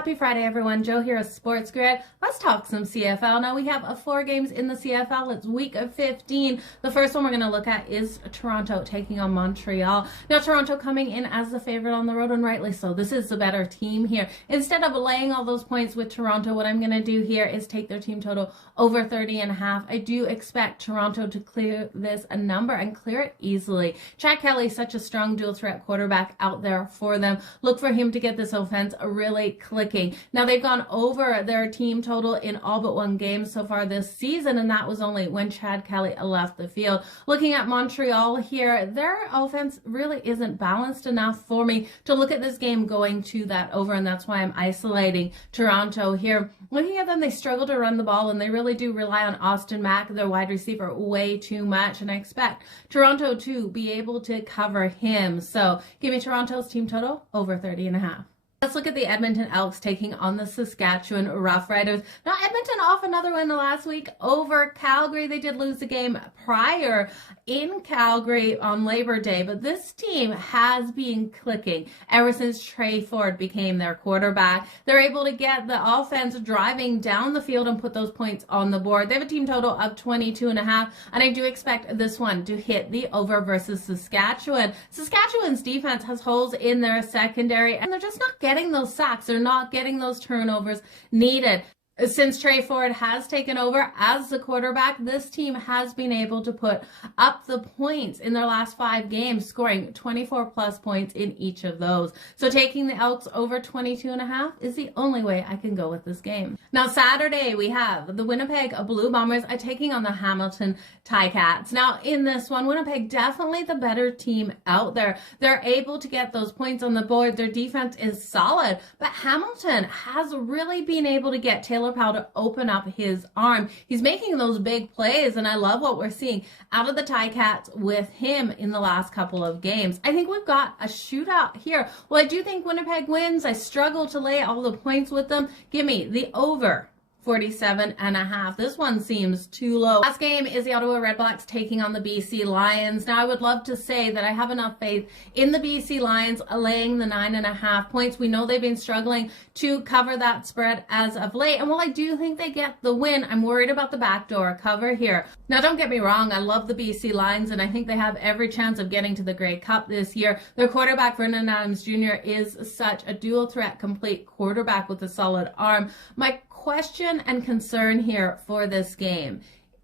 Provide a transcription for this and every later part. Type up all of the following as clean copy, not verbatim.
Happy Friday, everyone. Jo here of Sportsgrid. Let's talk some CFL. Now, we have 4 games in the CFL. It's week 15. The first one we're going to look at is Toronto taking on Montreal. Now, Toronto coming in as the favorite on the road, and rightly so. This is the better team here. Instead of laying all those points with Toronto, what I'm going to do here is take their team total over 30.5. I do expect Toronto to clear this a number and clear it easily. Chad Kelly, such a strong dual threat quarterback out there for them. Look for him to get this offense really clicking. Now, they've gone over their team total in all but one game so far this season, and that was only when Chad Kelly left the field. Looking at Montreal here, their offense really isn't balanced enough for me to look at this game going to that over, and that's why I'm isolating Toronto here. Looking at them, they struggle to run the ball, and they really do rely on Austin Mack, their wide receiver, way too much, and I expect Toronto to be able to cover him. So give me Toronto's team total over 30.5. Let's look at the Edmonton Elks taking on the Saskatchewan Roughriders. Now, Edmonton off another win last week over Calgary. They did lose the game prior in Calgary on Labor Day, but this team has been clicking ever since Trey Ford became their quarterback. They're able to get the offense driving down the field and put those points on the board. They have a team total of 22.5, and I do expect this one to hit the over versus Saskatchewan. Saskatchewan's defense has holes in their secondary, and they're just not getting those sacks. They're not getting those turnovers needed. Since Trey Ford has taken over as the quarterback, this team has been able to put up the points in their last 5 games, scoring 24 plus points in each of those. So taking the Elks over 22.5 is the only way I can go with this game. Now, Saturday, we have the Winnipeg Blue Bombers taking on the Hamilton Ticats. Now, in this one, Winnipeg definitely the better team out there. They're able to get those points on the board. Their defense is solid, but Hamilton has really been able to get Taylor Powell to open up his arm. He's making those big plays, and I love what we're seeing out of the Ticats with him in the last couple of games. I think we've got a shootout here. Well, I do think Winnipeg wins. I struggle to lay all the points with them. Give me the over 47.5. This one seems too low. Last game is the Ottawa Redblacks taking on the BC Lions. Now, I would love to say that I have enough faith in the BC Lions laying the 9.5 points. We know they've been struggling to cover that spread as of late, and while I do think they get the win, I'm worried about the backdoor cover here. Now, don't get me wrong, I love the BC Lions, and I think they have every chance of getting to the Grey Cup this year. Their quarterback, Vernon Adams Jr., is such a dual threat complete quarterback with a solid arm. My question and concern here for this game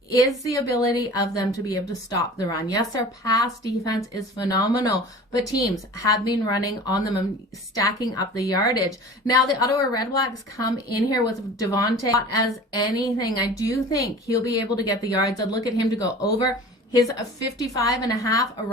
is the ability of them to be able to stop the run. Yes, their pass defense is phenomenal, but teams have been running on them and stacking up the yardage. Now, the Ottawa Redblacks come in here with Devontae as anything. I do think he'll be able to get the yards. I'd look at him to go over his 55.5 around